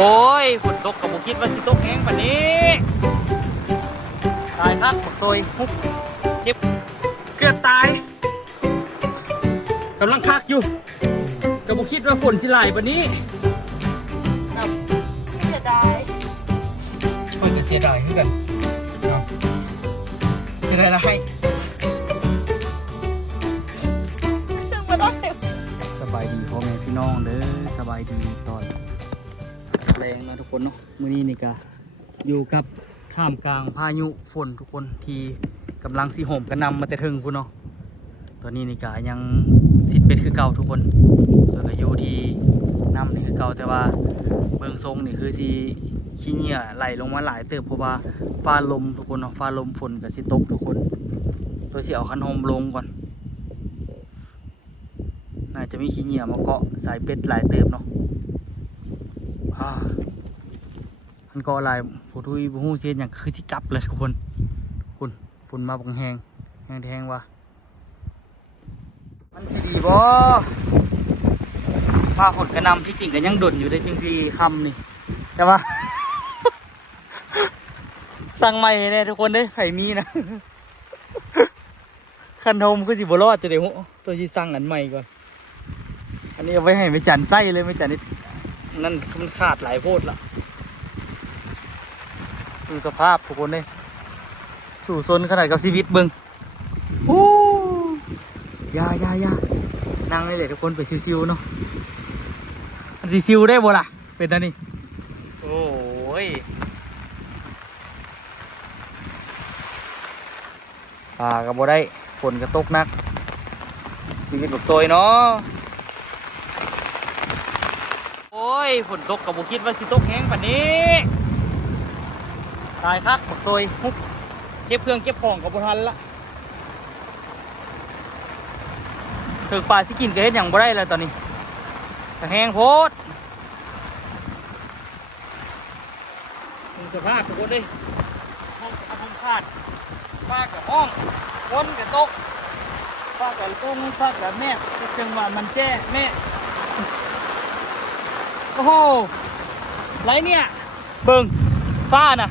โอ้ยฝนตกกับบุคิดว่าสิตกแห้งป่านนี้ตายครับผมตัวฮุบเจ็บเกือบตายกำลังคักอยู่กับบุคิดว่าฝนสิไหลป่านนี้ครับเสียดายค่อยจะเสียดายขึ้นกันจะได้ละให้สบายดีพ่อแม่พี่น้องเด้อสบายดีตอนแรงนะทุกคนเนาะมื้อนี้นี่ก็อยู่กับท่ามกลางพายุฝนทุกคนที่กำลังสิโหมกระนำมาแต่ถึงพุ่นเนาะตอนนี้นี่ก็ยังสิเป็ดคือเก่าทุกคนตัวก็อยู่ที่น้ำนี่คือเก่าแต่ว่าเบื้องทรงนี่คือสิขี้เหงื่อไหลลงมาหลายเติบเพราะว่าฟ้าลมทุกคนเนาะฟ้าลมฝนก็สิตกทุกคนตัวสิเอาคันโฮมลงก่อนน่าจะมีขี้เหงื่อมาเกาะสายเป็ดหลายเติบเนาะมันก็ลายผู้ทุยผู้หู้เสียอย่างคือที่กลับเลยทุกคนคุณฝุ่นมาบังแหงแทงว่ะมันสิดีบ่ฟ้าฝนกระนำที่จริงก็ยังด่นอยู่ได้จริงสิคำนี่แต่ว่า สั่งใหม่เนี่ยทุกคนเด้ไผ่มีนะ คันโฮมก็สิบรอดจะเดี๋ยวตัวที่สั่งอันใหม่ก่อนอันนี้เอาไว้ให้ไม่จันไส้เลยไม่จันนี่นั่นมันขาดหลายโพดละดูสภาพทุกคนเลยสู่ซนขนาดกับชีวิตบึงโอ้ยานั่งเลยเลยทุกคนไปซิวๆเนาะมันซิวได้บ่ล่ะเป็นอันนี้โอ้ยป่ากับบ่ได้ฝนก็ตกนักชีวิตแบบตัวเนาะโอ้ยฝนตกกับบ่คิดว่าสิตกแห้งป่านนี้ตายครับบักตัวฮุบเก็บเครื่องเก็บของกับบ่ทันละถึงป่าสิกินก็เฮ็ดหยังบ่ได้แล้วตอนนี้แต่แห้งโพดดูสภาพทุกคนดิห้องขาดฟ้ากับห้องฝนกับตกฟ้ากับตุ้งฟ้ากับแม่จังหวะมันแจ้แม่โอ้โหไรเนี่ยเบิ่งฟ้าน่ะ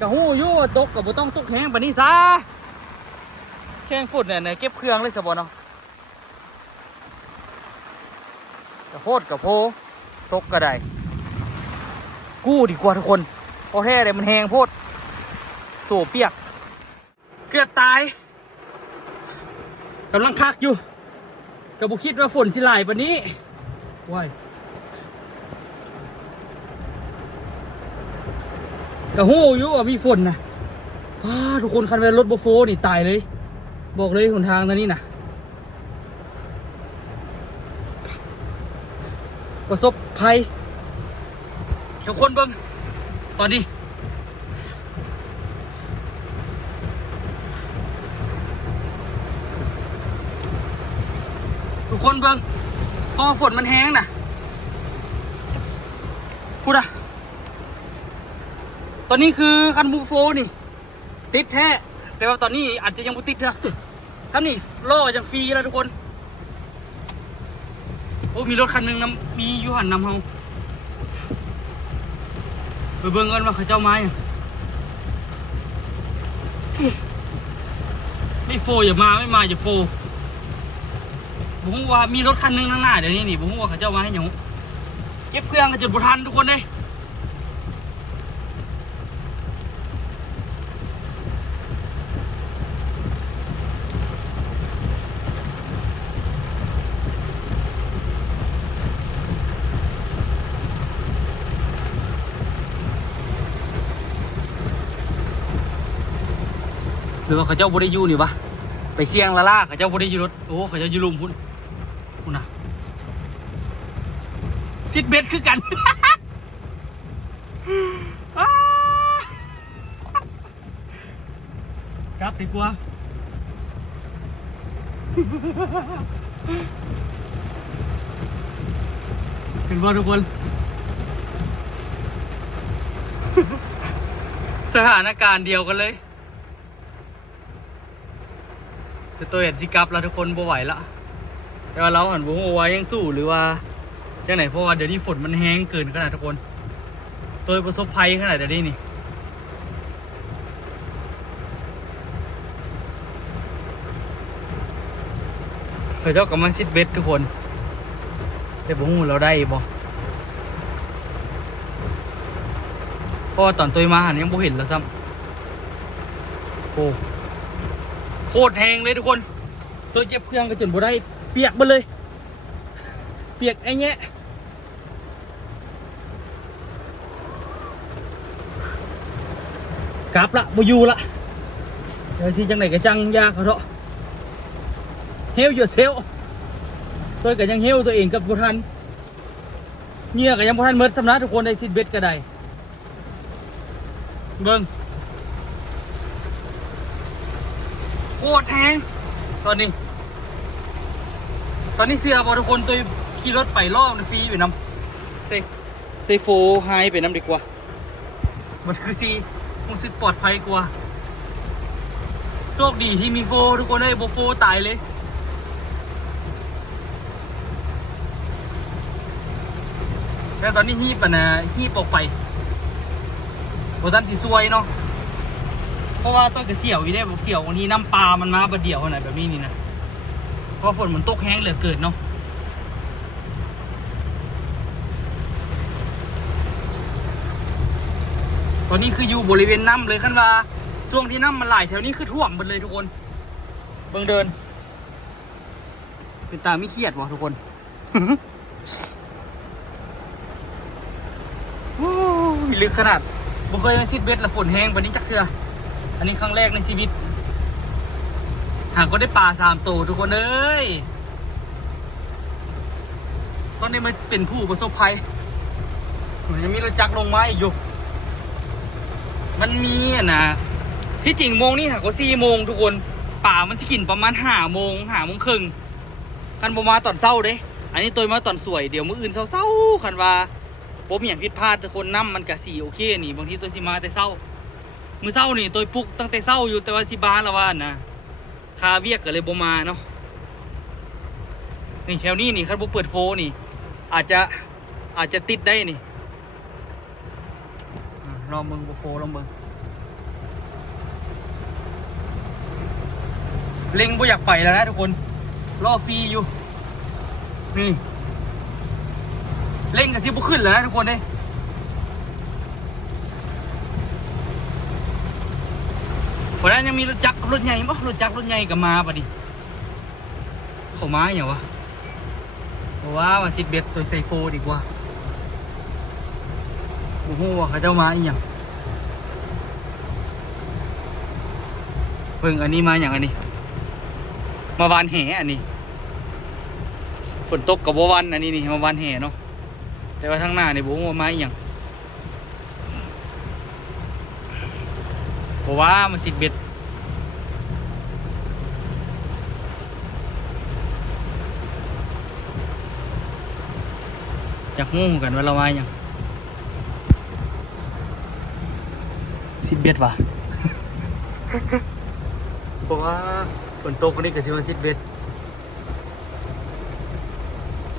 กะหู้ยู่ตกกับบ่ต้องตกแห้งปานนี้ซะแข้งฝุ่นเนี่ยเก็บเครื่องเลยสบเนาะกะโพดกะโพตกกระไดกู้ดีกว่าทุกคนเพราะแท้เลยมันแห้งโพดโสเปียกเกือบตายกำลังคักอยู่กับบุคิดว่าฝนสิไหลปานนี้ว้ายกะหู้อยู่ว่ามีฝนนะทุกคนคันไปรถโบโฟนี่ตายเลยบอกเลยหนทางตอนนี้นะประสบภัยทุกคนเบิ่งตอนนี้ทุกคนเบิ่งพอฝนมันแห้งน่ะพูดอะตอนนี้คือคันบูโฟนี่ติดแท้แต่ว่าตอนนี้อาจจะยังไม่ติดนะท่านนี่ล่อยังฟรีแล้วทุกคนโอ้มีรถคันหนึ่งนำมียูหันนำเฮาไปเบิ่งกันว่าเขาเจ้าไม้ไม่โฟอย่ามาไม่มาอย่าโฟผมว่ามีรถคันหนึ่งข้างหน้าเดี๋ยวนี้นี่ผมว่าเขาเจ้าไม้อย่างเก็บเครื่องกันจนบุทันทุกคนเลยหรือว่าเขาเจ้าบริยูนี่ปะไปเสี่ยงละล่าเขาเจ้าบริยูรถโอ้เขาเจ้ายูรุมพุ่นนะซิดเบสคือกัน กลับดีกว่าเป็นว่าทุกคน สถานการณ์เดียวกันเลยแต่ตัวเห็นสิกลับแล้วทุกคนบ่ไหวละแต่ว่าเราหันบุ้งเอาไว้ยังสู้หรือว่า จังไหนเพราะว่าเดี๋ยวนี้ฝนมันแห้งเกินขนาดทุกคนตัวประสบภัยขนาดเดี๋ยวนี้นี่เคยเจ้ากำลังซิดเบ็ดทุกคนแต่ผมเราได้บ่เพราะว่าตอนตัวมาหันยังบ่เห็นแล้วซ้ำโอ้โคตรแห้งเลยทุกคนตัวเจ็บเครื่องก็จนบ่ได้เปียกไปเลยเปียกไอ้เงี้ยกลับละบ่อยู่ละเดี๋ยวสิจังไหนก็จังยากเขาเถอะเฮลอยู่เซลตัวก็ยังเฮลตัวเองกับบ่ทันเงี้ยก็ยังบ่ทันเมิดสำนักทุกคนได้ซิดเบ็ดก็ได้เบิ่งโคตรแห้งตอนนี้เสือบอทุกคนตัวขี่รถไปล่อมันฟรีไปน้ำเซโฟไฮไปน้ำดีกว่ามันคือซีรู้สึกปลอดภัยกว่าโชคดีที่มีโฟทุกคนได้โบโฟตายเลยแต่ตอนนี้ฮีบนะฮีบออกไปโบตันสีซวยเนาะเพราะว่าต้นกระเสี่ยวอยู่ได้บอกเสี่ยววันนี้น้ำปลามันมาบะเดี่ยวขนาดแบบนี้นี่นะเพราะฝนมันตกแห้งเหลือเกินเนาะตอนนี้คืออยู่บริเวณน้ำเลยขั้นว่าช่วงที่น้ำมันไหลแถวนี้คือท่วมหมดเลยทุกคนเบิ่งเดินเป็นตาไม่เครียดวะทุกคน มีลึกขนาดบ่เคยมาซิดเบ็ดละฝนแห้งปานนี้จักเทื่ออันนี้ครั้งแรกในชีวิตหากก็ได้ปลา3 ตัวทุกคนเอ้ยตอนนี้มันเป็นผู้ประสบภัยเหมือนยังมีรถจักรลงมาอีกอยู่มันมีนะที่จริงโมงนี่หากก็4 โมงทุกคนป่ามันสิกินประมาณ5 โมงครึ่งคันบ่มาตอนเช้าเด้อันนี้ตัวมาตอนสวยเดี๋ยวมื้ออื่นเช้าๆคันว่าผมอย่างผิดพลาดทุกคนน้ำมันกะสีโอเคนี่บางทีตัวสิมาแต่เช้ามื้อเช้านี่ตัวปลุกตั้งแต่เช้าอยู่แต่ว่าสิบานแล้วว่านะคาเวียกก็เลยบ่มาเนาะนี่แถวนี้นี่คันบ่เปิดโฟนี่อาจจะติดได้นี่ลองเบิ่งบ่โฟลองเบิ่งเล็งบ่อยากไปแล้วนะทุกคนรอฟรีอยู่นี่เล่งกันซิบุขึ้นแล้วนะทุกคนเลยเพราะนั้นยังมีรถจักรรถใหญ่มั้งรถจักรรถใหญ่กับมาปะดิเขามาอย่างวะเพราะว่ามาซิดเบ็ดตัวไซโฟดีกว่าโอ้โหว่าเขาเจ้ามาอีกอย่างเพิ่งอันนี้มาอย่างอันนี้มาวานแห่อันนี้ฝนตกกับบัววันอันนี้นี่มาวานแห่เนาะแต่ว่าทั้งหน้าเนี่ยผมว่าไม้อย่างเพราะว่ามันสิดเบ็ดจากงูกันว่าเราไม้อย่างสิดเบ็ดว่ะ เพราะว่าฝนตกวันนี้ก็สิมาสิดเบ็ด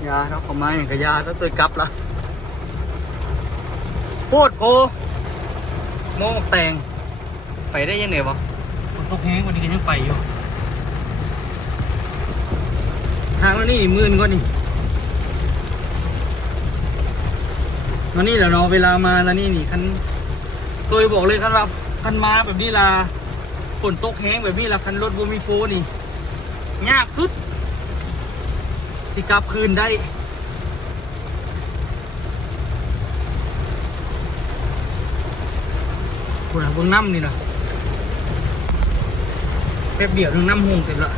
ยาเราขอไม้อย่างกับยาต้องตัวกลับละโคตรโพโม่แตงไปได้ยังไงวะมันตกแห้งวันนี้ก็ยังไปอยู่ทางแล้วนี่มื่นก็นี่วันนี้แหละเนาะเวลามาแล้วนี่คันตัวบอกเลยคันว่าคันมาแบบนี้ละฝนตกแห้งแบบนี้ละคันรถบูมีโฟนี่ยากสุดสิกลับคืนได้คนละเบื้องน้ำนี่นะแป๊บเดียวถึงน้ำหงเสร็จละ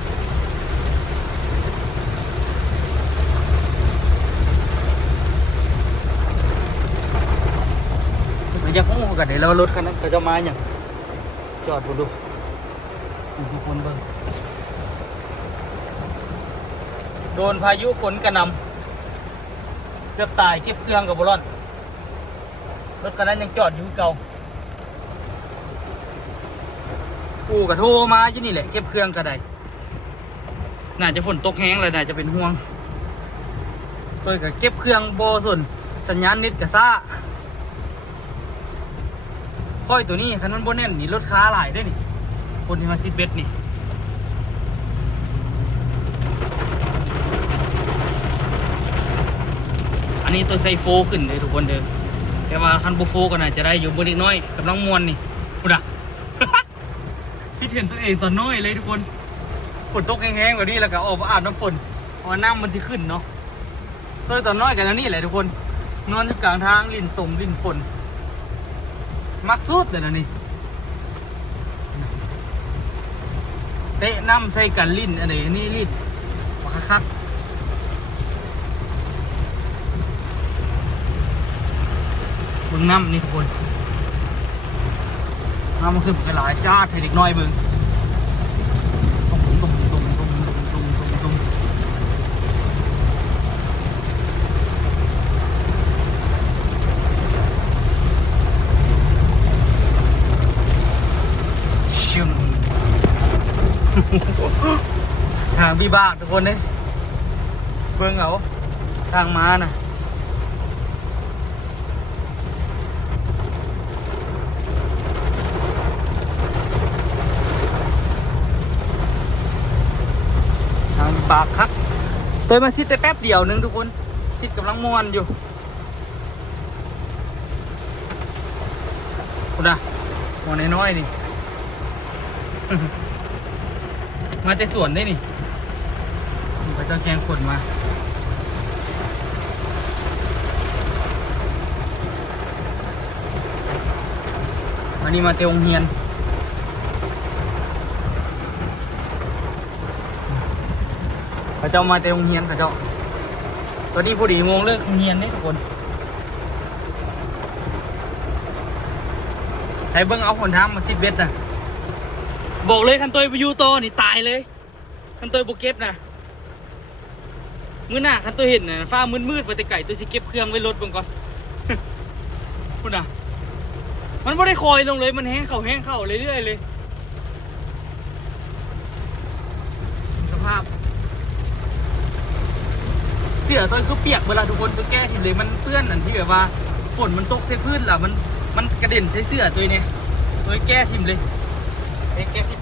มันจะห้องกันเดี๋ยวเรารถคันนั้นเขาจะมาอย่างจอดดูทุกคนเบิ่งโดนพายุฝนกระหน่ำเกือบตายเก็บเครื่องกับบอลอนรถคันนั้นยังจอดอยู่เก่ากูกระโทรมาอยู่นี่แหละเก็บเครื่องกระไดน่าจะฝนตกแห้งเลยน่าจะเป็นห่วง ตัวก็เก็บเครื่องบ่ส่วนสัญญาณเน็ตก็ซ่าค่อยตัวนี้คันมันบ่แน่นนี่รถค้าหลายได้นี่คนที่มาซิดเบ็ดนี่อันนี้ตัวไซโฟขึ้นเลยทุกคนเด้อแต่ว่าคันโบโฟก็น่าจะได้อยู่บนอีกน้อยกำลังมวนนี่พูดอ่ะ พี่เห็นตัวเองตอนน้อยเลยทุกคนฝนตกแห้งๆแบบนี้แล้วก็ออกมาอาบน้ำฝนเพราะว่าน้ำมันจะขึ้นเนาะตัวตอนน้อยกันแล้วนี่แหละทุกคนนอนอยู่กลางทางลิ่นตมลิ่นฝนมักสุดเลยนะนี่เตะน้ำใส่กันลิ่นอะไรนี่ลิ่นมาคักเบิ่งน้ำนี่ทุกคนน้ำมันคือเป็นหลายจ้าให้เด็กน้อยเบิ่งตุ้มชิมทางพี่บ้าทุกคนเนี่ยเบิ่งเอาทางม้านะปากคักเตยมาซิดแต่แป๊บเดียวนึงทุกคนซิดกำลังม่วนอยู่คุณอะม่วนน้อยๆนี่ มาแต่สวนได้นี่ไปเจ้าแกงขนมาวันนี้มาเตะองเฮียนเขาเจ้ามาเตะองเฮียนเขาเจ้าตอนนี้พอดีโมงเลิกองเฮียนนี่ทุกคนไอ้เบิ้งเอาคนทำมาซิดเบ็ดนะบอกเลยคันตัวไปยูโตนี่ตายเลยคันตัวโบเก็บนะมื้อหน้าคันตัวเห็นนะฟ้ามืดๆไปแต่ไก่ตัวสิเก็บเครื่องไว้รถเบิ่งก่อน พูดนะมันไม่ได้คอยลงเลยมันแห้งเข่าเรื่อยๆเลยสภาพเสื้อตัวคือเปียกเวลาทุกคนตัวแก้ทิเลยมันเปื้อนอันที่แบบว่าฝนมันตกใส่พื้นล่ะมันกระเด็นใส่เสื้อตัวนี้ตัวแก้ทิมเลยแก้ทิม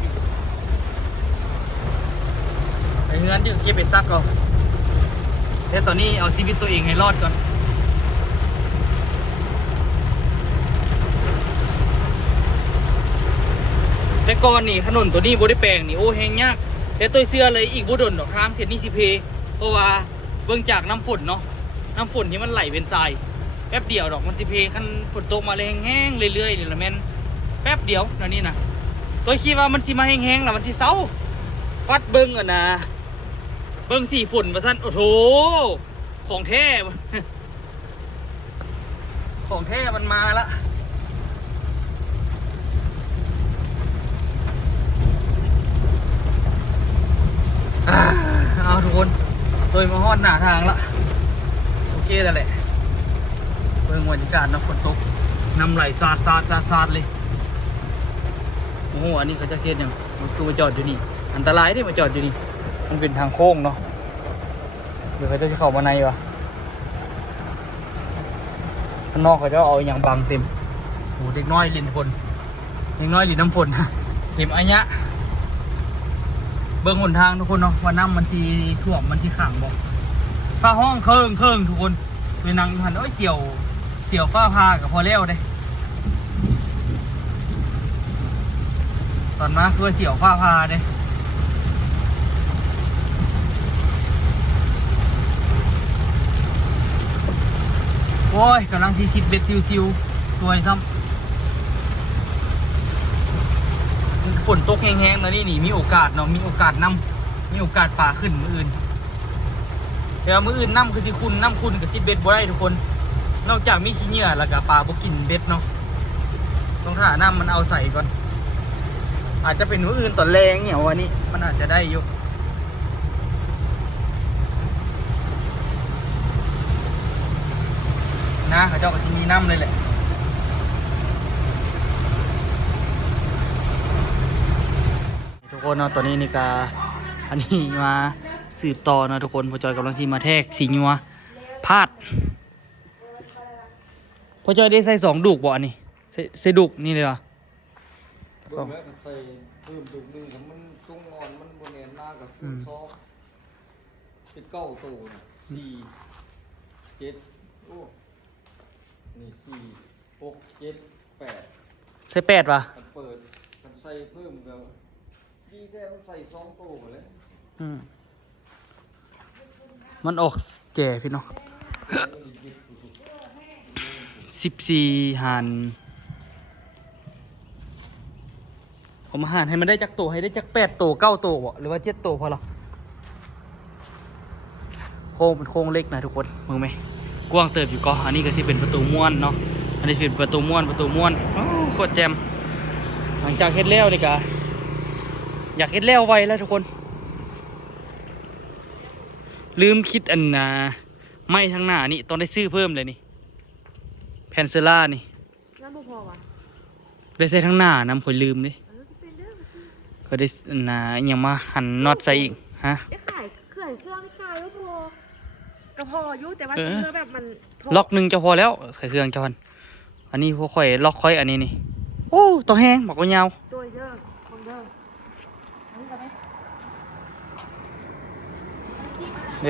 ไอ้เงินที่เก็บไปซักก่อนแต่ตอนนี้เอาชีวิตตัวเองให้รอดก่อนแต่ก่อนนี่ถนนตัวนี้บริแปลงนี่โอ้แห้งยากแต่ตัวเสื้อเลยอีกบุดนดอกทางเสร็จนี่สิเพเพราะว่าเบื้องจากน้ำฝนเนาะน้ำฝนที่มันไหลเป็นทรายแป๊บเดียวดอกมันสิเพขั้นฝนตกมาเลยแห้งๆเรื่อยๆนี่ละแม่นแป๊บเดียวนั่นนี่นะตัวคิดว่ามันสิมาแห้งๆแล้วมันสิเศร้าฟัดเบิ้งอ่ะนะเบิ้งสีฝนมาสั้นโอ้โหของแท้ ของแท้มันมาละเอาทุกคนโดยมาฮอดหน้าทางละโอเคแล้วแหละเบิ่งบรรยากาศนะฝนตกน้ำไหลสาดเลยโอ้โหอันนี้เขาจะเสียอย่างมันคือมาจอดอยู่นี่อันตรายที่มาจอดอยู่นี่มันเป็นทางโค้งเนาะเดี๋ยวเขาจะเข้ามาในวะข้างนอกเขาจะเอาอย่างบังเต็มโอ้เด็กน้อยลินฝนเด็กน้อยลินน้ำฝนเต็มอันเนี้ยเบิ่งหนทางทุกคนเนาะว่าน้ำมันทีท่วมมันทีขังบอกฟ้าห้องเคิงทุกคนไปนั่งหันโอ้ยเสี่ยวฟ้าพากับพอแล้วเด้ตอนมาคือเสี่ยวฟ้าพาเด้โอ้ยกำลังชิดเบ็ดซิวสวยซ้ำฝนตกแห้งๆแล้วนี่มีโอกาสเนาะมีโอกาสมีโอกาสป่าขึ้นมืออื่นแต่มืออื่นน้ำคือสิคุณน้ำคุณกับชิดเบ็ดบ่ได้ทุกคนนอกจากมีขี้เหงื่อแล้วก็ปลาบ่กินเบ็ดเนาะต้องถ่าน้ำมันเอาใส่ก่อนอาจจะเป็นมืออื่นตอนแรงเนี่ยวันนี้มันอาจจะได้อยู่นะเขาเจ้าก็สิมีน้ำเลยแหละทุกคนเนาะตอนนี้นี่กาอันนี้มาสืบต่อนะทุกคนพอจอยกำลังที่มาแทกสีนัว พาดพอจอยได้ใส่2ดุกบ่อันนี้ใส่ดุกนี่เลยเหรอ เบิ่งแล้วก็ใส่เพิ่มดุกหนึงถ้ามันทรงอ่อนมันบ่แน่นหน้ากับซอกเป็นเก้าตัวน่ะ4 7โอ้นี่4 6 7 8ใส่8ว่ะ มันเปิดมันใส่เพิ่มก็ดีแต่มันใส่2ตัวหมดเลย มันออกแก่พี่เนาะ14หันผมหันให้มันได้จักตัวให้ได้จัก8ตัว9ตัวบ่หรือว่า7ตัวพอหรอโค้งเป็นโค้งเล็กนะทุกคนมึงไหมกว้างเติบอยู่ก็อันนี้ก็สิเป็นประตูม้วนเนาะอันนี้เป็นประตูม้วนโอ้โคตรแจ่มหลังจากเฮ็ดแล้วนี่ก็อยากเฮ็ดแล้วไวแล้วทุกคนลืมคิดอันไม้ทางหน้านี่ต้องได้ซื้อเพิ่มเลยนี่แผ่นเซล่านี่ น้ำบ่พอวะ ได้ใส่ทางหน้าน้ำข่อยลืมดิ เป็นเด้อ ก็ได้อันยังมาหั่นน็อตใส่อีกฮะ ได้ขายเครื่องได้ขายแล้วพอก็พออยู่แต่ว่า เออ เสื้อแบบมันพ ล็อกหนึ่งจะพอแล้วใส่เครื่องจอนอันนี้พวกข่อยล็อกค่อยอันนี้นี่โอ้ตัวแห้งบอกว่ายาว ตัวเด้อของเด้ออันนี้ก็ได้ ใ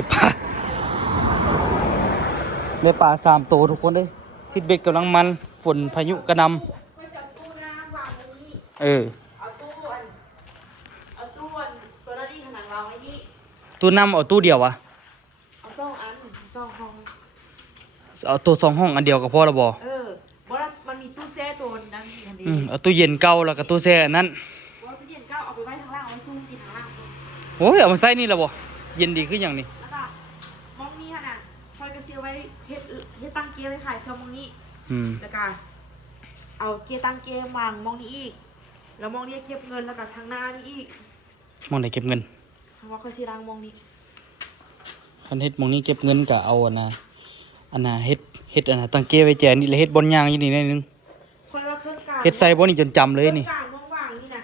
นป่า3ตัวทุกคนเลยซิดเบ็ดกำลังมันฝนพายุกระหน ไม่จะตู้น้ำวางไว้นี่ ำเออ เอาตู้ตัวนั้นนี่ขนาดวางไว้นี่ ตู้น้ำเอาตู้เดียววะ เอาซ่องอันซ่องห้อง เอาตู้2 ห้องอันเดียวกับพ่อละบอ เพราะว่ามันมีตู้แช่ตัวนั้นอันนี้ เอาตู้เย็นเก่าแล้วก็ตู้แช่อันนั้น เพราะว่าตู้เย็นก็เอาไปไว้ข้างล่างเอาไว้ซุ่มกินข้างล่าง โอ้ยเอามาใส่นี่ละบอเย็นดีขึ้นอย่างนี้ แล้วก็มองนี้ค่ะน่ะคอยกระเจียวไว้เฮ็ดตั้งเกียร์ไว้ขายเครื่องมองนี้ แล้วก็เอาเกียร์ตั้งเกียร์วางมองนี้อีก แล้วมองนี้เก็บเงินแล้วก็ทางหน้านี่อีก มองไหนเก็บเงิน เพราะว่าเขาชีรังมองนี้ คันเฮ็ดมองนี้เก็บเงินก็เอาอันน่ะเฮ็ดอันน่ะตั้งเก้ไว้แจนี่แล้วเฮ็ดบนยางอยู่นี่หนิดนึง คอยว่าเครื่องกลาง เฮ็ดใส่บ่นี่จนจำเลยนี่ เครื่องกลางว่างๆนี่นะ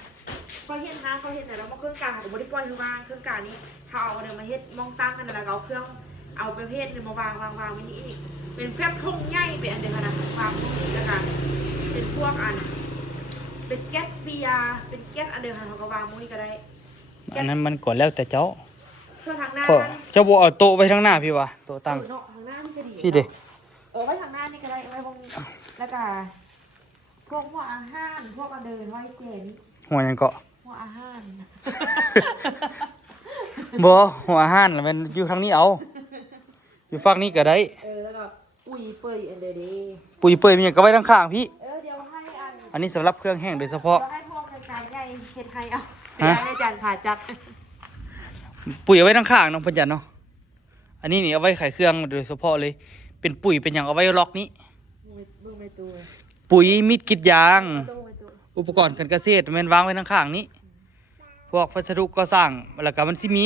คอยเห็นนะคอยเห็นแต่เราเครื่องกลางหาบริปล่อยคือวางเครื่องกลางนี้เขาเอาเดี๋ยวมาเฮ็ดมองตั้งกันแล้วก็เอาเครื่องเอาประเภทหนึงมาวางไว้นี่อีกเป็นแฟบทุ่งใหญ่เป็นอันเดียวกันนะวางตรงนี้แล้วกันเป็นพวกอัน เป็นแก๊สเบียร์เป็นแก๊สอันเดียวกันเขาก็วางมุ้ยก็ได้ อันนั้นมันก็แล้วแต่เจ้า ส่วนทางหน้า ก็เจ้าบ่เอาโต๊ะไว้ทางหน้าพี่วะโต๊ะตั้ง เนาะทางหน้านี่ก็ดี พี่เด้ ไว้ทางหน้านี่ก็ได้ไว้พวกแล้วก็พวกอาหารพวกอันเดินไว้เจนี่ หัวหยังก็ พวกอาหาร บ่หัวอาหารแล้วมันอยู่ทางนี้เอาอยู่ฝั่งนี้ก็ได้ แล้วก็อุ้ยเปยอันเดดี ปุ๋ยเปื่อยมีหยังก็ไว้ทางข้างพี่ เดี๋ยวให้อันนี้สำหรับเครื่องแห้งโดยเฉพาะ เดี๋ยวให้พวกรายการใหญ่เฮ็ดให้เอา ฮะ ให้อาจารย์ผ่าจัด ปุ๋ยเอาไว้ทางข้างน้องเพิ่นจันเนาะอันนี้นี่เอาไว้ไขเครื่องโดยเฉพาะเลย เป็นปุ๋ยเป็นหยังเอาไว้ล็อกนี้ เบิ่งไปตัว ปุ๋ยมิดกรีดยาง ตัวไปตัว อุปกรณ์การเกษตรแม่นวางไว้ทางข้างนี้ พวกวัสดุก่อสร้างแล้วก็มันสิมี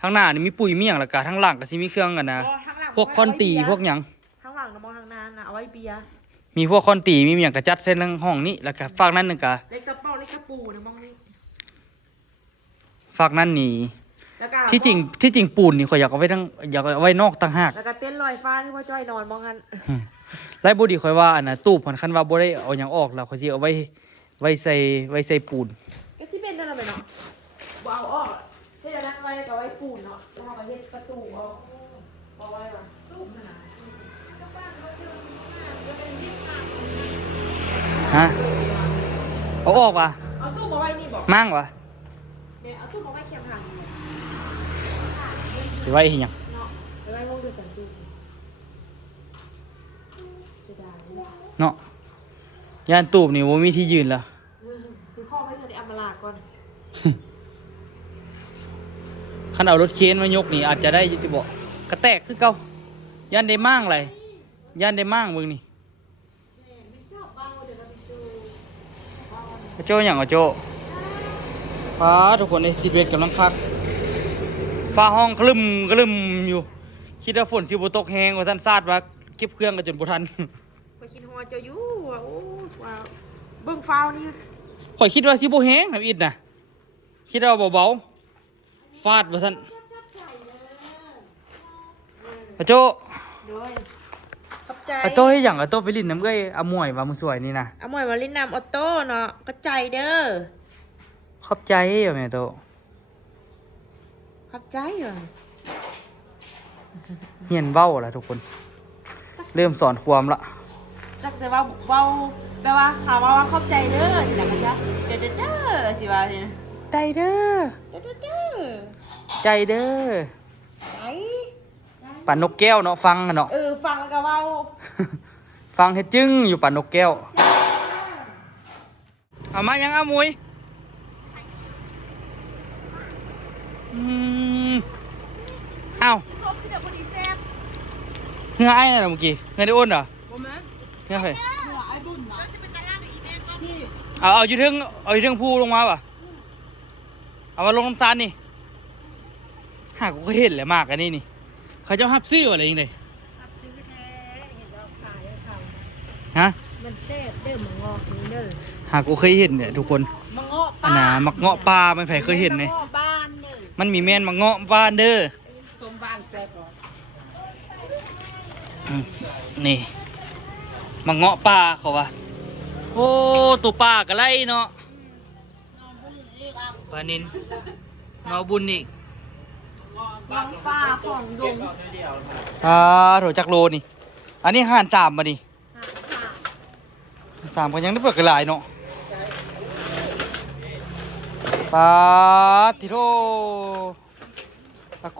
ทางหน้านี่มีปุ๋ยมีหยังแล้วก็ทางหลังก็สิมีเครื่องพวกคอนตีพวกหยัง ข้างหลังมองทางนั้นนะเอาไว้เบียร์ มีพวกคอนตีมีหยังกระจัดเส้นทางห้องนี้แล้วก็ฝั่งนั้นนึงก็ เล็กกระเป๋าเล็กกระปูนะมองนี่ ฝั่งนั้นนี่ แล้วก็ ที่จริงปูนนี่ข่อยอยากเอาไว้นอกต่างหาก แล้วก็เต้นลอยฟ้าที่ว่าจ้อยนอนมองกัน ไล่บ่ดีข่อยว่าตู้ผ่อนคันว่าบ่ได้เอาหยังออกแล้วข่อยสิเอาไว้ใส่ปูน ก็ที่เป็นนั่นแหละเนาะบ่เอาออกเฮ็ดอันนั้นไว้ก็ไว้ปูนเนาะแล้วเอาไปเฮ็ดประตูเอาไว้ว่ะตู้ขนาด ฮะเอาออกว่ะ เอาตู้มาไว้นี่บอก มั่งว่ะ เนี่ยเอาตู้มาไว้เคียงทาง สิไว้เฮ็ดหยัง เนาะไว้วงเดือดสันตู้เสียดายเลย เนาะย่านตูบนี่บ่มีที่ยืนแล้ว คือข้อไว้เธอได้อำมาลาก่อน คันเอารถเคนมายกนี่อาจจะได้อยู่ที่บ่กระแตกคือเก่าย่านได้มั่งเลยย่านได้มั่งเบิ่งนี่โจ้หยังอ่ะโจ้ฟ้าทุกคนในซีดเวทกำลังคักฟ้าห้องคลึมอยู่คิดว่าฝนสิบ่ตกแฮงว่าซั่นซาดว่าเก็บเครื่องกันจนบ่ทัน ไปกินหัวเจ้าอยู่ว่าโอ้ว้าวเบิ่งฟ้าวนี่ ข่อยคิดว่าสิบ่แฮงครับอิดน่ะคิดว่าเบาๆฟาดว่าซั่นโจ้ ด้วยขอบใจ ไอ้โต้ให้อย่างไอ้โต้ไปลิ้นน้ำเอ้ยเอาหมวยว่ามึงสวยนี่นะ เอาหมวยมาลิ้นน้ำออโต้เนาะก็ใจเด้อ ขอบใจเหรอแม่โต้ ขอบใจเหรอ เฮียนเบ้าละทุกคน เริ่มสอนความละ จักแต่ว่าเบาแปลว่าถามว่าขอบใจเด้อที่ไหนกันจ๊ะเด้อเด้อสิว่าสินะ ใจเด้อ เด้อเด้อ ใจเด้อ ใจ ปั่นนกแก้วเนาะฟังกันเนาะ ฟังแล้วก็เบา ฟังเฮ็ดจึ้งอยู่ปั่นนกแก้วเอามายังเอามวยเอ้าเงือไอ้น่ะเมื่อกี้เงือได้อ้นเหรอเงือใครเอาอยู่ถึงภูลงมาป่ะเอามาลงน้ำตาลนี่หากกูเคยเห็นแหละมากอันนี้นี่เขาเจ้าฮับซื้ออะไรอย่างเงี้ย รับซื้อแท้เห็นเราขายให้เขา ฮะ มันแซ่บเด้อหมึงงอกนี่เด้อ หากกูเคยเห็นเนี่ยทุกคน มังเงาะ อันน่ะมักเงาะปลาไม่ไผเคยเห็นเลย มังงอกบ้านเด้อ มันมีแม่นมักเงาะบ้านเด้อ ชมบ้านแซ่บหรอ นี่มักเงาะปลาเขาว่าโอ้ตัวปลากระไรเนาะปลานินเนาบุญอีก น้องป้าของดง โถจักโลนี่ อันนี้ห่านสามมาดิสามก็ยังได้เปิดกระไรเนาะปลาติโท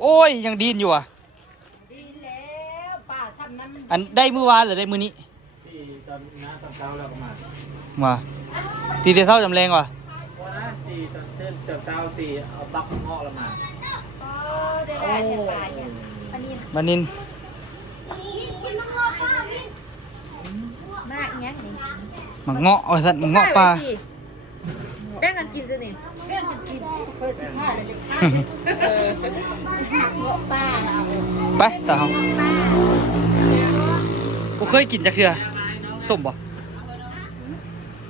โอ้ยยังดีนอยู่อ่ะ ดีแล้วป้าทำน้ำ อันได้มื้อวานหรือได้มื้อนี้ ที่ตอนน้าตอนเช้าแล้วก็มา มาตีเดียวเศร้าจำแรงว่ะ วันนั้นตีตอนเต้นตอนเช้าตีเอาบักเงาะละมา ได้แต่ตายเนี่ยอันนี้ มานิน มากเงี้ยนี่ มักเงาะเอาสัตว์มักเงาะปลา แบ่งกันกินสินี่ เรื่องจะกินเปิดสิบห้าแล้วจะฆ่าเงาะป้าเอา ไปสาวกูเคยกินจักเทื่อส้มบ่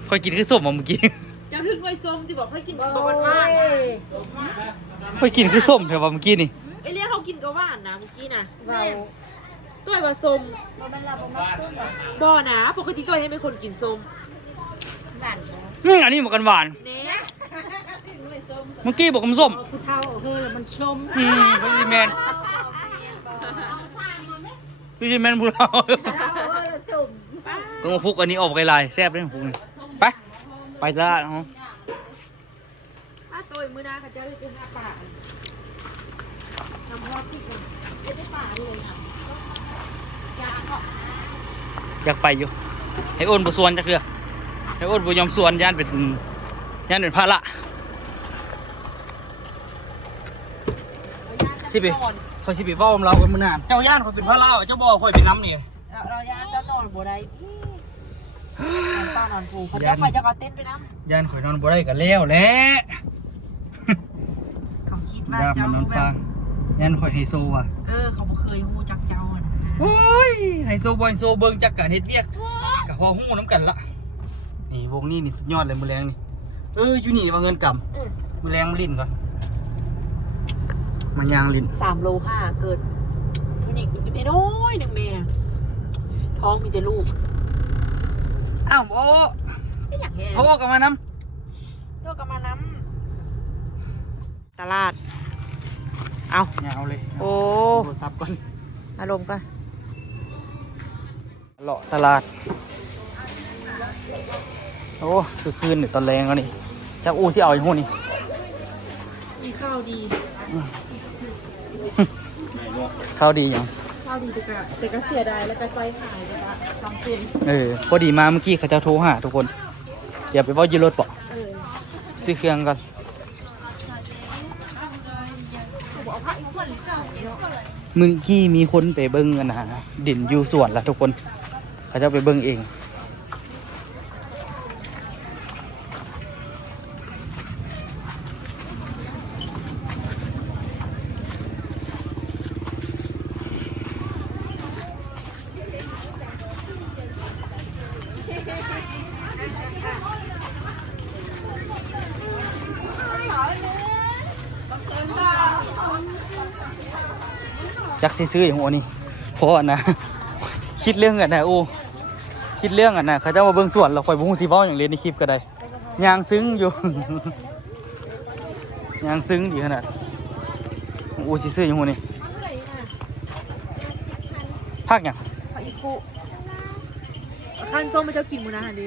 เคยกินคือส้มบ่เมื่อกี้ เจ้าถึงไว้ส้มที่บอกให้กิน โอ้ บ่หวาน ย เคยกินคือส้มเถอะว่าเมื่อกี้นี่ ไอ้เรียกเขากินก็หวานนะเมื่อกี้นะ เรา ต้อยว่าส้ม เราเป็นเราบ่มักส้มหรอก บ่นะปกติต้อยให้เป็นคนกินส้ม หวานบ่ อันนี้บอกกันหวาน เน่ เมื่อกี้บอกกันส้ม ผู้เฒ่าเฮ้ยแล้วมันชม พี่แมนพี่แมนพูดเรา แล้วชม ต้องมาพุกอันนี้ออกไกลายแซ่บเลยพุกนี่ไปไปตลาดเนาะ ต้อยมื้อหน้าเขาจะได้เป็น5 บาท น้ำพอติดเลยไม่ได้ป่าเลยค่ะยาเนาะ อยากไปอยู่ให้อ้นบุสวนจักเทื่อให้อ้นบุยอมสวนย่านเป็นภาระสิไปเขาสิไปเว้าเรากันมื้อหน้าเจ้าย่านเขาเป็นภาระเจ้าบ่ข่อยเป็นน้ำนี่ เราย่านเจ้านอนบ่ได้นอนป้านอนปูเขาจะไปจะเอาเต้นไปน้ำ ย่านข่อยนอนบ่ได้กันแล้วแหละ เขาคิดว่า ย่าน เจ้า มันนอน แบ ปา บ ย่านข่อยไฮโซว่ะ เขาบ่เคยฮู้จักเจ้าอะนะ โอ้ยไฮโซบ่ไฮโซเบิ่งจักการเฮ็ดเวียกก็พอฮู้น้ำกันละนี่วงนี้นี่สุดยอดเลยมื้อแรงนี่อยู่นี่ว่าเงินกำมื้อแรงมาลิ้นก่อนมันยางลิ้น 3 โล 5เกิดผู้หญิงเป็นน้อยหนึ่งแม่ท้องมีแต่ลูก อ้าวโอ้ ไม่อยากเห็น โอ้กลับมาน้ ตัวกับมาน้ำตลาดเอา ำอย่าเอาเลย โอ้ โทรศัพท์ก่อน อารมณ์กัน เลาะตลาดโอ้คือคืนนี่ตอนแรงแล้วนี่จักอู้สิเอาอย่างฮู้นี่ มีข้าวดี ข้าวดีหยัง ข้าวดีแต่ก็เสียดายแล้วก็ไฟหายแล้วก็ทำเป็น พอดีมาเมื่อกี้เขาจะโทรหาทุกคนเดี๋ยวไปเว้ายืรถเปาะซื้อเครื่องกันเมื่อกี้มีคนไปเบิ้งกันนะดินอยู่สวนละทุกคนเขาจะไปเบิ้งเองจักสิซื้ออย่างหัวนี่เพราะนะ คิดเรื่องกันนะโอ้คิดเรื่องกันนะเขาจะมาเบิ่งสวนเราคอยบุ้งสีเว้าอย่างเรียนในคลิปก็ได้ยางซึ้งอยู่ ยางซึ้งดีขนาดโอ้ชิซื้ออย่างหูนี่ภาคอย่าง ผักอีกุขั้นส้มไปเจ้ากินมูนะฮะดิ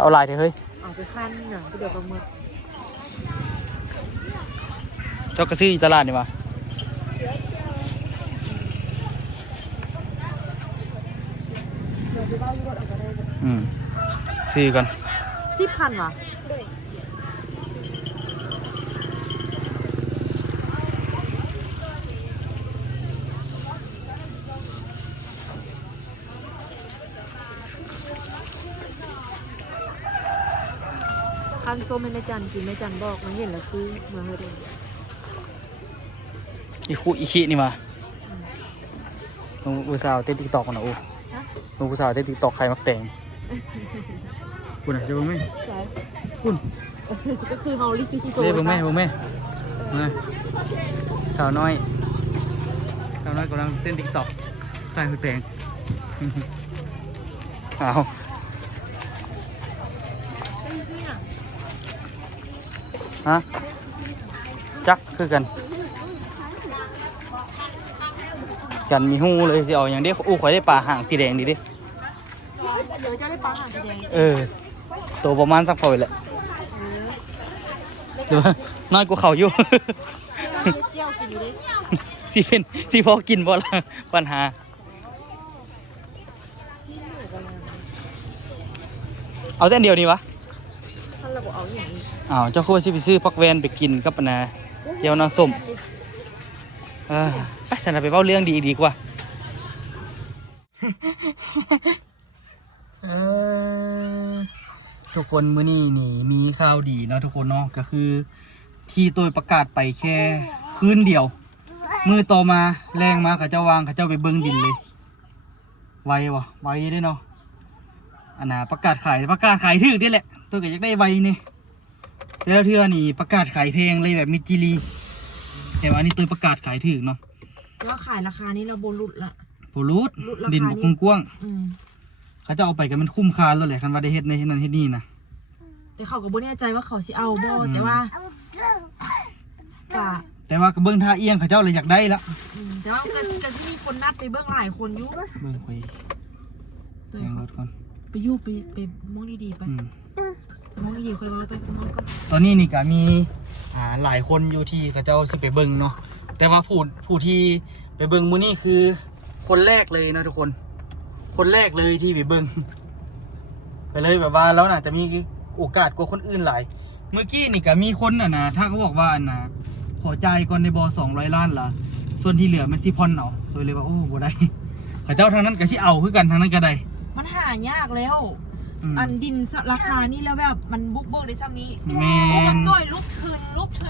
เอาลายเถอะเฮ้ย เอาไปขั้นหนังไปเดี๋ยวปลาหมึก เจ้ากระซื้อตลาดนี่มา เดี๋ยวไปบ้านรถเอาไปได้เลย ซื้อกัน 10,000ว่ะขั้นส้มให้แม่จันกินแม่จันบอกมาเห็นแล้วซื้อมาให้ดู อีขี้นี่มาอุตส่าห์เต้นติ๊กตอกกันนะโอ้อุตส่าห์เต้นติ๊กตอกใครมักแต่งคุณจะเบิ่งไหม ใช่ คุณ ก็คือเฮาลิที่โต เบิ่งไหมมาสาวน้อยกำลังเต้นติ๊กตอกใครมักแต่งเอาฮะจักคือกันมีหูเลยสิเอาอย่างเดียวอู้ข่อยได้ปลาห่างสีแดงดีดิ เดี๋ยวจะได้ปลาหางสีแดง ตัวประมาณสักพอแหละเดี๋ยวน้อยกว่าเขาอยู่ เจียวกินอยู่ดิ สิพอกินบ่ละปัญหาเอาแต่อันเดียวนี่วะ ท่านเราบอกเอาอย่างนี้ เจ้าคู่สิไปซื้อพักแวนไปกินกับปะนาเจียวน้ำส้มไปสนไปเว้าเรื่องดีกว่า ทุกคนมื้อนี้นี่มีข่าวดีเนาะทุกคนเนาะก็คือที่ตัวประกาศไปแค่คืนเดียวมือต่อมาแรงมาเขาเจ้าวางเขาเจ้าไปเบิ้งดินเลยไวได้เนาะอันน่ะประกาศขายถึกนี่แหละตัวก็อยากได้ไวนี่แล้วเทื่อนี่ประกาศขายแพงเลยแบบมิจิลีแต่ว่านี่ตัวประกาศขายถึกเนาะ แล้วขายราคานี้เราโบลุดละ โปรูดดินบกกว้าง เขาจะเอาไปกันมันคุ้มค่าแล้วแหละคันว่าได้เฮ็ดในนั้นเฮ็ดนี่นะ แต่เขาก็บ่แน่ใจว่าเขาสิเอาบ่แต่ว่าก็เบิ่งท่าเอียงเขาเจ้าเลยอยากได้ละ แต่ว่าก็สิมีคนนัดไปเบิ่งหลายคนอยู่ เบิ่งไปแยงรถก่อน ไปอยู่ไปมองดีๆไปมองดีๆค่อยว่าไปมองก่อน ตอนนี้นี่ก็มีหลายคนอยู่ที่เขาเจ้าสิไปเบิ่งเนาะแต่ว่าผู้ที่ไปเบิ่งมื้อนี้คือคนแรกเลยนะทุกคนแรกเลยที่ไปเบิ่งก็เลยแบบว่าแล้วน่ะจะมีโอกาสกว่าคนอื่นหลายเมื่อกี้นี่ก็มีคนนะถ้าเขาบอกว่าขอจ่ายก่อนในบ200 ล้านล่ะส่วนที่เหลือมันสิพอนเอาเลยว่าโอ้บ่ได้เขาเจ้าทางนั้นก็สิเอาคือกันทางนั้นก็ได้ มันหายากแล้วอันดินราคานี่แล้วแบบมันบุกเบิกได้ซ้ำนี้ แม่น ต้อยรูปทื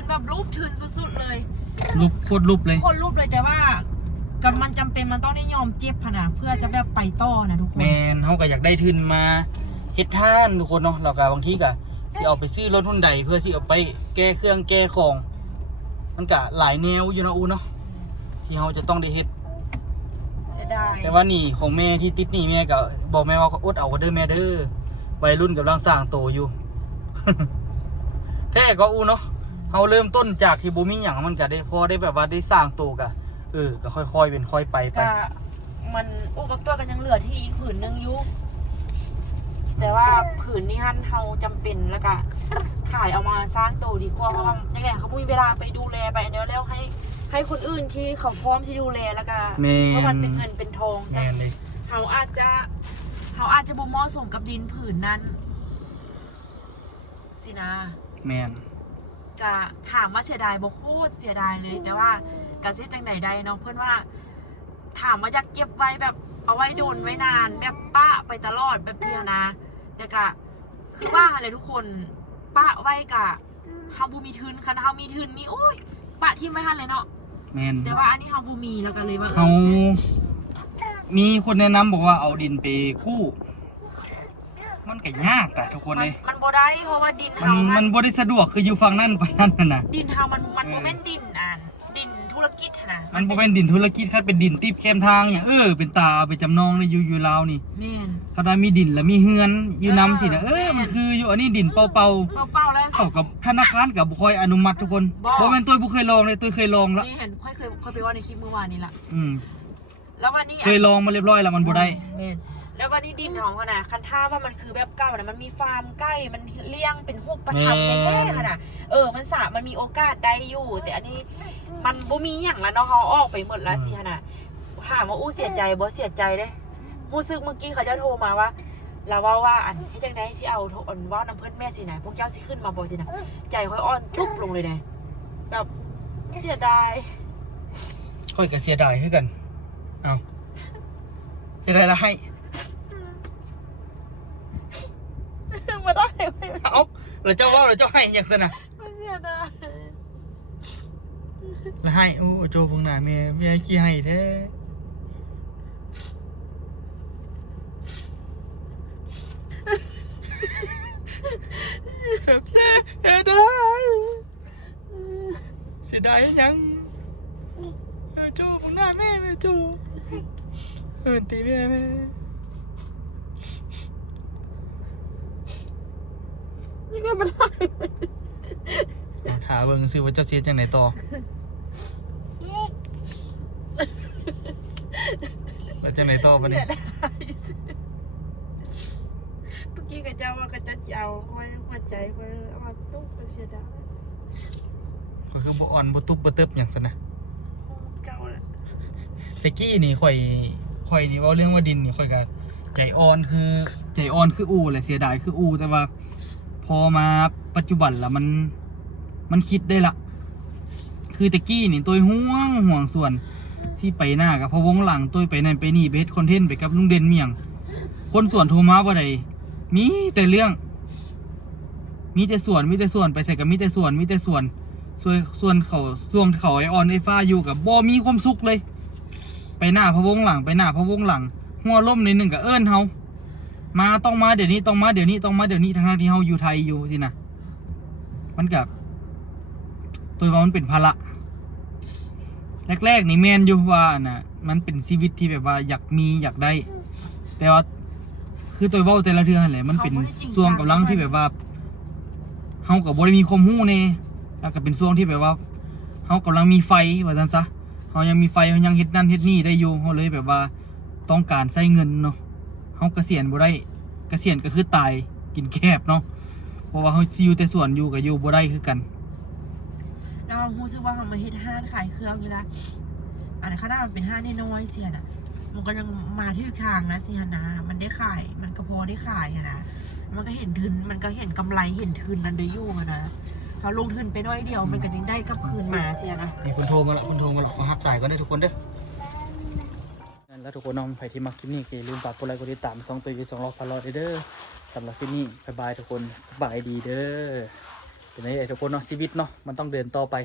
นแบบรูปทืนสุดๆเลย โคตรรูปเลย คนรูปเลยแต่ว่ากับมันจำเป็นมันต้องได้ยอมเจ็บพนะเพื่อจะแบบไปต่อนะทุกคน แมนเขาก็อยากได้ทุนมาเฮ็ดท่านทุกคนเนาะเราก็บางทีก็สิเอาไปซื้อรถหุ้นใดเพื่อสิเอาไปแก้เครื่องแก้ของมันก็หลายแนวอยู่นะอูเนาะที่เขาจะต้องได้เฮ็ด เสียดาย แต่ว่านี่ของแม่ที่ติดนี่แม่ก็บอกแม่ว่าอดเอาเด้อแม่เด้อวัยรุ่นกำลังสร้างโตอยู่ แท้ก็อูเนาะเขาเริ่มต้นจากที่บ่มีหยังมันก็ได้พอได้แบบว่าได้สร้างโตก็ก็ค่อยๆเป็นค่อยไป ก็มันอุกับตัวกันยังเหลือที่อีกผืนนึงอยู่แต่ว่าผืนนี้ฮั่นเขาจำเป็นแล้วก็ขายเอามาสร้างโตดีกว่าเพราะว่าอย่างไรเขาไม่มีเวลาไปดูแลไปเดี๋ยวแล้วให้คนอื่นที่เขาพร้อมที่ดูแลแล้วก็เพราะมันเป็นเงินเป็นทอง แม่นเลย เขาอาจจะบ่เหมาะสมกับดินผืนนั้นสินะ แม่น จะถามว่าเสียดายบ่โคตรเสียดายเลยแต่ว่าการเสียจังใดใดเนาะเพื่อนว่าถามว่าอยากเก็บไว้แบบเอาไว้โดนไว้นานแบบป้าไปตลอดแบบเทียนะแต่ก็คือว่าอะไรทุกคนป้าไว้กะเฮาบ่มีทุนคันเฮามีทุนนี่โอ้ยป้าที่ไม่ทันเลยเนาะ แม่น แต่ว่าอันนี้เฮาบ่มีแล้วก็เลยว่า เขามีคนแนะนำบอกว่าเอาดินไปกู้ มันก็ยากอะทุกคนเลย มันบ่ได้เพราะว่าดิน มั เฮาน มันบ่ได้สะดวกคืออยู่ฝั่งนั้นปานนั้นน่ะ ดินเฮามันบ่แม่นดินธุร กิจนะ มันบ่เป็นดินธุรกิจคันเป็นดินติบแคมทางอย่างเป็นตาเอาไปจำนองในอยู่ลาวนี่ แม่น เขาได้มีดินแล้วมีเฮือนอยู่นำสินะมันคืออยู่อันนี้ดินเปล่า เป้าแล้ว ๆเข้ากับธนาคารกับบ่ค่อยอนุมัติทุกคน บ่ บ่แม่นตัวบ่เคยลองเลยตัวเคยลองแล้ว นี่เห็นค่อยไปว่าในคลิปเมื่อวานนี้ล่ะ อืม แล้ววันนี้ เคยลองมาเรียบร้อยแล้วมันบ่ได้ แม่นแล้ววันนี้ดินของขนาดคันท่าว่ามันคือแบบเก่านะมันมีฟาร์มใกล้มันเลี้ยงเป็นฮุกประทับแน่ๆขนาดมันมีโอกาสได้อยู่ แต่อันนี้มันบ่มีหยังแล้วเนาะเขาออกไปหมดแล้วสิขนาดถามว่าอู้เสียใจบ่เสียใจเด้รู้สึกเมื่อกี้เขาจะโทรมาว่าเราว่าอันให้จังได๋สิเอาโทรอันว่าน้ำเพิ่นแม่สินะพวกเจ้าสิขึ้นมาบ่สินะใจค่อยอ่อนตุ๊บลงเลยเด้แบบเสียดาย ค่อยก็เสียดายคือกันเอาเสียดายละให้ มาได้ เอาแล้วเจ้าว่าแล้วเจ้าให้อย่างซั่นน่ะ เสียดาย แล้วให้โอ้โจเบิ่งหน้าแม่ขี้ให้แท้เสียดายยังโจเบิ่งหน้าแม่โจตีแม่ นี่ก็ไม่ได้ หาเบิ่งซื้อว่าเจ้าเสียจังไหนต่อแล้วจังไหนต่อปะเนี่ย เมื่อกี้กระเจ้าว่ากระเจ้าจะเอาไว้หัวใจไว้เอามาตุ๊กไปเสียดาย ก็คือบ่อ่อนบ่ตุบบ่เติบอย่างซั่นนะ เจ้าแหละ แต่กี้นี่ข่อยนี่เว้าเรื่องว่าดินนี่ข่อยก็ใจอ่อนคืออู่แหละเสียดายคืออู่แต่ว่าพอมาปัจจุบันแล้วมันคิดได้ละคือแต่กี้นี่ตัวห่วงส่วนที่ไปหน้ากับพอวงหลังตัวไปนั่นไปนี่ไปเฮ็ดคอนเทนต์ไปกับลุงเด่นเมียงคนส่วนโทรมาบ่ได้มีแต่เรื่องมีแต่ส่วนไปใส่กับมีแต่ส่วนเขาไอออนไอฟ้าอยู่กับบ่มีความสุขเลยไปหน้าพะวงหลังหัวล่มในหนึ่งกับเอิ้นเฮามาต้องมาเดี๋ยวนี้ทั้งที่เฮาอยู่ไทยอยู่สินะมันกับตัวว่ามันเป็นภาระแรกๆนี่แมนอยู่ว่าน่ะมันเป็นชีวิตที่แบบว่าอยากมีอยากได้แต่ว่าคือตัวเว้าแต่ละเทื่อแหละมันเป็นช่วงกำลังที่แบบว่าเฮากับบ่ได้มีความรู้แน่แล้วก็เป็นช่วงที่แบบว่าเฮากำลังมีไฟว่าซั่นซะเฮายังมีไฟเฮายังเฮ็ดนั่นเฮ็ดนี่ได้อยู่เฮาเลยแบบว่าต้องการใช้เงินเนาะเฮาเกษียณบ่ได้เกษียณก็คือตายกินแคบเนาะเพราะว่าเฮาสิอยู่แต่ส่วนอยู่ก็อยู่บ่ได้คือกันเรารู้สึกว่าเขามาเฮ็ดห้านขายเครื่องอยู่แล้วอันนี้ข้างหน้ามันเป็นห้านน้อยๆเสียน่ะมันก็ยังมาที่ทางนะสิฮะนะมันได้ขายมันก็พอได้ขายอะนะมันก็เห็นทุนมันก็เห็นกำไรเห็นทุนนั้นได้อยู่อะนะเขาลงทุนไปน้อยเดียวมันก็ยังได้กลับคืนมาเสียนะ นี่คุณโทรมาแล้วขอรับสายก่อนได้ทุกคนเด้อแล้วทุกคนน้องใครที่มาคลิปนี้ก็อย่าลืมฝากกดไลค์กดติดตาม2ตัวอยู่2รอบพันรอเด้อสำหรับคลิปนี้บ๊ายบายทุกคนสบายดีเด้อเป็นไงทุกคนเนาะชีวิตเนาะมันต้องเดินต่อไป